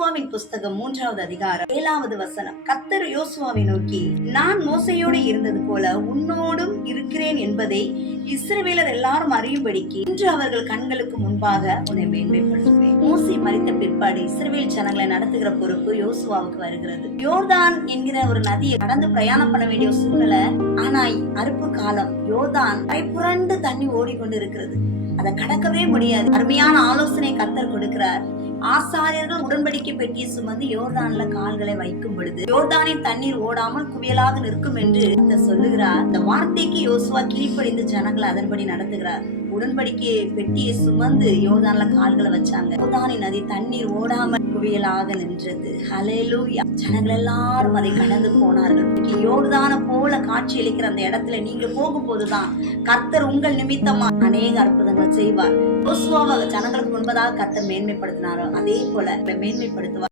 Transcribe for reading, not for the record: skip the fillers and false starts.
யோசுவாவின் புஸ்தகம் 3வது அதிகாரம் 7வது வசனம். கர்த்தர் யோசுவாவை நோக்கி, நான் மோசையோடு இருந்தது போல உன்னோடும் இருக்கிறேன் என்பதை இஸ்ரவேலர் எல்லாரும் அறியும்படிக்கு இன்று அவர்கள் கண்களுக்கு முன்பாக உன்னை மேன்மைப்படுத்துவேன். மோசே மரித்த பிற்பாடு இஸ்ரவேல் ஜனங்களை நடத்துகிற பொறுப்பு யோசுவாவுக்கு வருகிறது. யோர்தான் என்கிற ஒரு நதியை கடந்து பிரயாணம் பண்ண வேண்டிய சூழ்நிலை. ஆனா அறுப்பு காலம், யோர்தான் புரண்டு தண்ணி ஓடிக்கொண்டு இருக்கிறது. அதை கடக்கவே முடியாது. அருமையான ஆலோசனை கர்த்தர் கொடுக்கிறார். ஆசாரியர்கள் உடன்படிக்கை பெட்டியை சுமந்து யோர்தான்ல கால்களை வைக்கும் பொழுது யோர்தானின் தண்ணீர் ஓடாமல் குவியலாக நிற்கும் என்று சொல்லுகிறார். இந்த வார்த்தைக்கு யோசுவா கீழ்ப்படிந்து ஜனங்களை அதன்படி நடத்துகிறார். உடன்படிக்கை பெட்டியை சுமந்து யோர்தான்ல கால்களை வச்சாங்க. யோர்தானின் நதி தண்ணீர் ஓடாமல் குவியலாக நின்றது. ஹல்லேலூயா. ஜனங்கள் எல்லாரும் அதை கடந்து போனார்கள். யோர்தான போல காட்சி அளிக்கிற அந்த இடத்துல நீங்க போகும் போதுதான் கர்த்தர் உங்கள் நிமித்தமா அநேக அற்புதங்கள் செய்வார். யோசுவாவை ஜனங்களுக்கு முன்பதாக கர்த்தர் மேன்மைப்படுத்தினாரோ அதே போல மேன்மைப்படுத்துவார்.